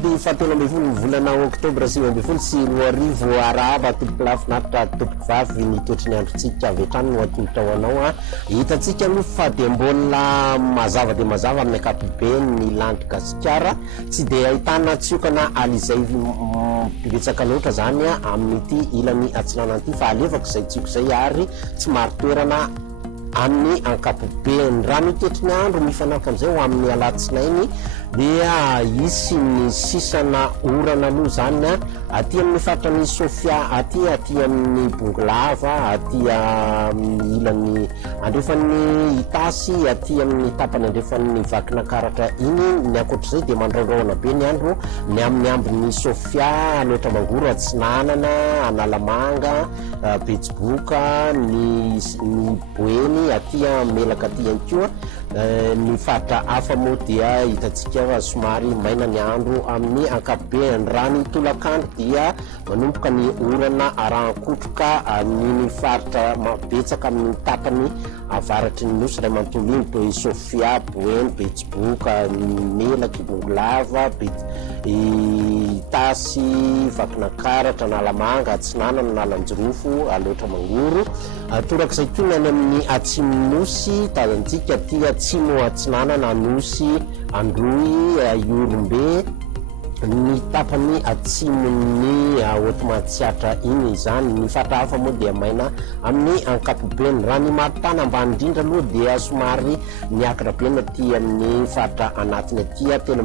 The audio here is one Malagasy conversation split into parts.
Alahady 17 volana Oktobra 2020 sy roa arivo arahaba tompoko lafinaritra tompoko vavy ny toetriny androntsika avy hatrany no atolotra ho anao hitantsika aloha fa dia mbola mazava dia mazava amin'ny ankapobeny ny landry gasikara tsy dia ahitana tsiokana alizay betsaka loatra zany amin'ity ilany atsinanan'ity fa alevaka izay tsioko izay ary tsy maro toerana amin'ny ankapobeny raha mitoetriny andro mifanaraka amin'izay ho amin'ny alatsinainy dia isy ny sisana orana aloha zany aty amin'ny faritra ny Sofia aty amin'ny Bongolava aty amin'ny ilany andrefan'ny Itasy aty amin'ny tapany andrefan'ny Vakinakaratra iny ny ankoatr'izay dia mandraondraona be ny andro ny amin'ny ambin'ny Sofia loatra mangoro Atsinanana Analamanga Betsiboka ny Boeny aty melaka aty ihany koa ny faritra hafa moa dia hitantsika somary maina ny andro amin'ny ankapobeny raha ny tolakandro dia manomboka ny orana arankotroka ny faritra mabetsaka amin'ny tapany avaratry ny nosy ray manontolo iny toy Sofia, Boeny, Betsiboka, Melaky, Bongolava, Itasy, Vakinakaratra, Analamanga, Atsinanana, Nalanjirofo, Aloatra Mangoro torak'izay koa ny amin'ny atsimon'nosy tazantsika ty atsimo Atsinanana, Anosy, Androy, Iorombe ny tapany atsimon'ny Otomatsiatra iny zany ny faritra hafa moa dia maina amin'ny ankapobeny raha ny maritana ambany indrindra aloha dia somary niakatra be aty amin'ny faritra anatiny aty 13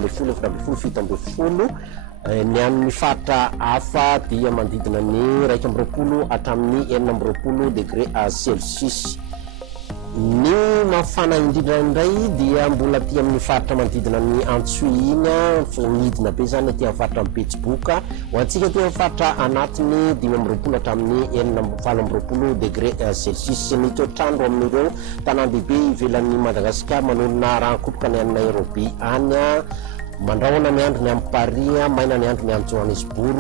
ny amin'ny faritra hafa dia mandidina ny 120 hatramin'ny 420 degré Celsius. Ny mafana indrindra indray dia mbola aty amin'ny faritra manodidina ny Antsoina midina be zany aty amin'ny faritra Betsiboka ho antsika aty amin'ny faritra anatiny 520 hatramin'ny 420 degré Celsius ny toetrandro amin'ireo tanàn-dehibe ivelan'ny Madagasikara manolona rankotroka ny any Nairobi any mandrahona ny andro ny amin'ny Paris maina ny andro ny amin'ny Johannesburg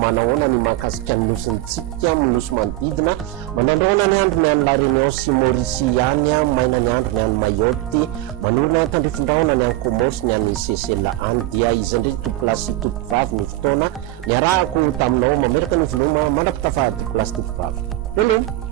manahoana ny mahakasika ny nosintsika nosy manodidina mandrahona ny andro ny any La Réunion sy Mauricie any maina ny andro ny any Mayotte manolona ny tandrifondrahona ny any Comoros ny any Seychelles any dia izy indray tompoko lahy sy tompoko vavy ny fotoana ny arahako taminao mameraka ny voloma mandrapitafady tompoko lahy sy tompoko vavy.